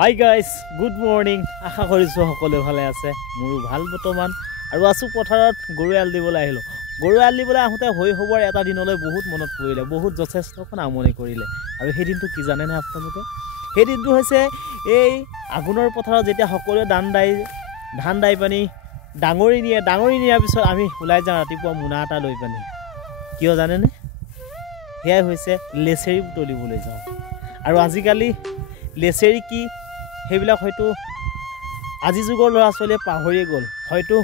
হাই guys, good morning. আশা কৰিছোঁ সকলোৱে ভালে আছে। মোৰো ভাল বৰ্তমান। আৰু আছোঁ পথাৰত গৰু এৰাল দিবলৈ আহিলোঁ। গৰু এৰাল দিবলৈ আহোঁতে শৈশৱৰ এটা দিনলৈ বহুত মনত পৰিলে, বহুত যথেষ্টখন আমনি কৰিলে। আৰু সেই দিনটো কি জানেনে আপোনালোকে? সেই দিনটো হৈছে এই আঘোণৰ পথাৰত যেতিয়া সকলোৱে ধান দাই পানি ডাঙৰি নিয়াৰ পিছত আমি ওলাই যাওঁ ৰাতিপুৱা মোনা এটা লৈ পানি। কিয় জানেনে? সেয়াই হৈছে লেচেৰি বুটলিবলৈ যাওঁ। আৰু আজিকালি লেচেৰি কি সেইবিলাক হয়তো আজি যুগৰ ল'ৰা ছোৱালীয়ে পাহৰিয়ে গ'ল। হয়তো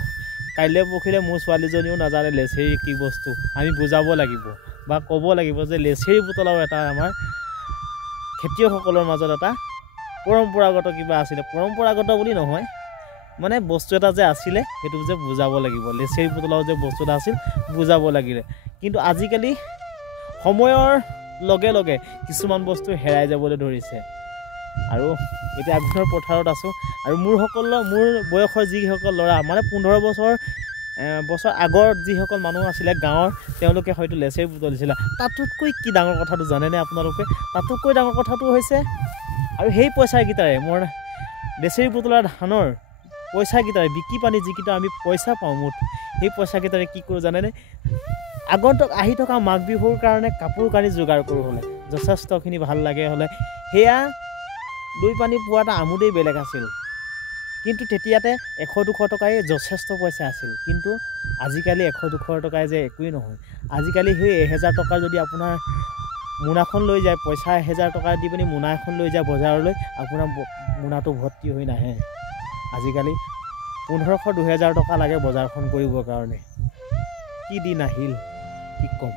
কাইলৈ পৰহিলৈ মোৰ ছোৱালীজনীও নাজানে লেচেৰি কি বস্তু। আমি বুজাব লাগিব বা ক'ব লাগিব যে লেচেৰি বুটলাও এটা আমাৰ খেতিয়কসকলৰ মাজত এটা পৰম্পৰাগত কিবা আছিলে। পৰম্পৰাগত বুলি নহয়, মানে বস্তু এটা যে আছিলে সেইটো যে বুজাব লাগিব। লেচেৰি বুটলাও যে বস্তু এটা আছিল বুজাব লাগিলে। কিন্তু আজিকালি সময়ৰ লগে লগে কিছুমান বস্তু হেৰাই যাবলৈ ধৰিছে। আৰু এতিয়া আঘোণৰ পথাৰত আছোঁ। আৰু মোৰ বয়সৰ যিসকল ল'ৰা, মানে 15 বছৰ আগৰ যিসকল মানুহ আছিলে গাঁৱৰ, তেওঁলোকে হয়তো লেচেৰি বুটলিছিলে। তাতোতকৈ কি ডাঙৰ কথাটো জানেনে আপোনালোকে? তাতোতকৈ ডাঙৰ কথাটো হৈছে, আৰু সেই পইচাকেইটাৰে মই লেচেৰি বুটলাৰ ধানৰ পইচাকেইটাৰে বিকি পানি যিকেইটা আমি পইচা পাওঁ মুঠ, সেই পইচাকেইটাৰে কি কৰোঁ জানেনে? আগন্তুক আহি থকা মাঘ বিহুৰ কাৰণে কাপোৰ কানি যোগাৰ কৰোঁ হ'লে, যথেষ্টখিনি ভাল লাগে হ'লে। সেয়া দুই পানী পোৱা এটা আমোদেই বেলেগ আছিল। কিন্তু তেতিয়াতে 100-200 টকাই যথেষ্ট পইচা আছিল। কিন্তু আজিকালি 100-200 টকাই যে একোৱেই নহয়। আজিকালি সেই 1000 টকা যদি আপোনাৰ মোনাখন লৈ যায়, পইচা 1000 টকা দি পিনি মোনা এখন লৈ যায় বজাৰলৈ, আপোনাৰ মোনাটো ভৰ্তি হৈ নাহে। আজিকালি 1500-2000 টকা লাগে বজাৰখন কৰিবৰ কাৰণে। কি দিন আহিল কি ক'ম।